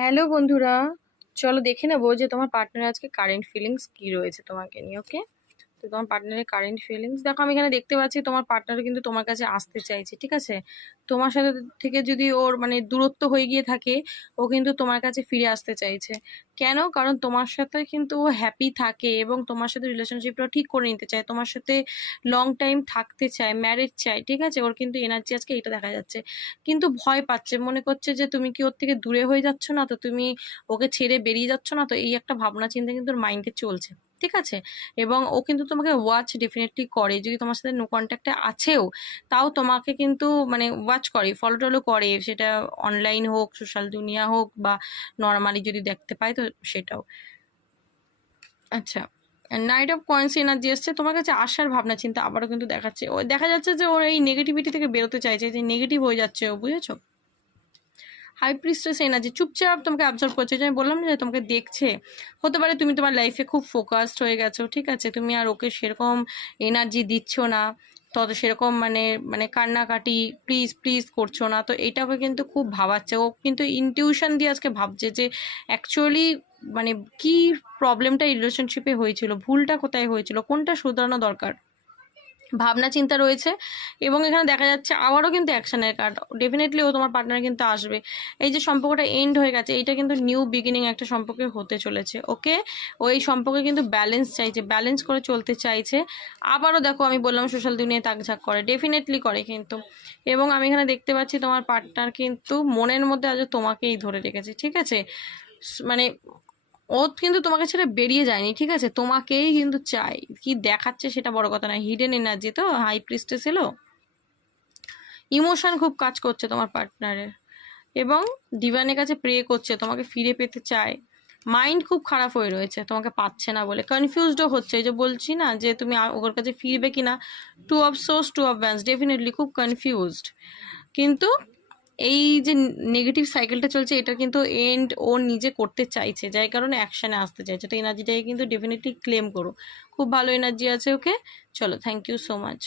Hello বন্ধুরা, চলো দেখে নেবো যে তোমার পার্টনার আজকে কারেন্ট ফিলিংস কি রয়েছে তোমাকে নিয়ে। ওকে, তো তোমার পার্টনারের কারেন্ট ফিলিংস দেখো। আমি এখানে দেখতে পাচ্ছি তোমার পার্টনার কিন্তু তোমার কাছে আসতে চাইছে, ঠিক আছে। তোমার সাথে থেকে যদি ওর মানে দূরত্ব হয়ে গিয়ে থাকে, ও কিন্তু তোমার কাছে ফিরে আসতে চাইছে। কেন? কারণ তোমার সাথে কিন্তু ও হ্যাপি থাকে এবং তোমার সাথে রিলেশনশিপটা ঠিক করে নিতে চায়, তোমার সাথে লং টাইম থাকতে চায়, ম্যারেজ চায়, ঠিক আছে। ওর কিন্তু এনার্জি আজকে এটা দেখা যাচ্ছে, কিন্তু ভয় পাচ্ছে, মনে করছে যে তুমি কি ওর থেকে দূরে হয়ে যাচ্ছ না তো, তুমি ওকে ছেড়ে বেরিয়ে যাচ্ছ না তো, এই একটা ভাবনা চিন্তা কিন্তু ওর মাইন্ডে চলছে, ঠিক আছে। এবং ও কিন্তু তোমাকে ওয়াচ ডেফিনেটলি করে, যদি তোমার সাথে নো কন্ট্যাক্টে আছেও তাও তোমাকে কিন্তু মানে ওয়াচ করে, ফলো টলো করে, সেটা অনলাইন হোক, সোশ্যাল দুনিয়া হোক, বা নর্মালি যদি দেখতে পায় তো সেটাও। আচ্ছা, নাইট অফ কয়েন্স এনার্জি এসছে, তোমার কাছে আসার ভাবনা চিন্তা আবারও কিন্তু দেখাচ্ছে। ও দেখা যাচ্ছে যে ওর এই নেগেটিভিটি থেকে বেরোতে চাইছে, যে নেগেটিভ হয়ে যাচ্ছে ও, বুঝেছো। হাই প্রিস্টেস এনার্জি চুপচাপ তোমাকে অবজার্ভ করছে, যে আমি বললাম না যে তোমাকে দেখছে। হতে পারে তুমি তোমার লাইফে খুব ফোকাসড হয়ে গেছো, ঠিক আছে, তুমি আর ওকে সেরকম এনার্জি দিচ্ছ না, তত সেরকম মানে মানে কান্নাকাটি প্লিজ প্লিজ করছো না, তো এটাকে কিন্তু খুব ভাবাচ্ছে। ও কিন্তু ইনটিউশন দিয়ে আজকে ভাবছে যে অ্যাকচুয়ালি মানে কি প্রবলেমটা এই রিলেশনশিপে হয়েছিল, ভুলটা কোথায় হয়েছিল, কোনটা শুধরানো দরকার, ভাবনা চিন্তা রয়েছে। এবং এখানে দেখা যাচ্ছে আবারও কিন্তু অ্যাকশনের কার্ড, ডেফিনেটলি ও তোমার পার্টনার কিন্তু আসবে। এই যে সম্পর্কটা এন্ড হয়ে গেছে, এইটা কিন্তু নিউ বিগিনিং একটা সম্পর্কে হতে চলেছে। ওকে, ও এই সম্পর্কে কিন্তু ব্যালেন্স চাইছে, ব্যালেন্স করে চলতে চাইছে। আবারও দেখো, আমি বললাম সোশ্যাল দুনিয়ায় তাকঝাক করে, ডেফিনেটলি করে কিন্তু। এবং আমি এখানে দেখতে পাচ্ছি তোমার পার্টনার কিন্তু মনের মধ্যে আজ তোমাকেই ধরে রেখেছে, ঠিক আছে। মানে ও কিন্তু তোমাকে ছেড়ে বেরিয়ে যায়নি, ঠিক আছে, তোমাকেই কিন্তু চাই। কি দেখাচ্ছে সেটা বড় কথা না, হিডেন এনার্জি তো, হাই প্রিস্টেস এলো। ইমোশন খুব কাজ করছে তোমার পার্টনারের, এবং ডিভাইনের কাছে প্রে করছে, তোমাকে ফিরে পেতে চায়। মাইন্ড খুব খারাপ হয়ে রয়েছে তোমাকে পাচ্ছে না বলে, কনফিউজডও হচ্ছে। এই যে বলছি না যে তুমি ওর কাছে ফিরবে কিনা, টু অফ সোর্স, টু অফ ব্যান্স, ডেফিনেটলি খুব কনফিউজড। কিন্তু এই যে নেগেটিভ সাইকেলটা চলছে, এটা কিন্তু এন্ড ও নিজে করতে চাইছে, যাই কারণে অ্যাকশনে আসতে চাইছে। তো এনার্জিটাকে কিন্তু ডেফিনেটলি ক্লেম করো, খুব ভালো এনার্জি আছে। ওকে, চলো, থ্যাংক ইউ সো মাচ।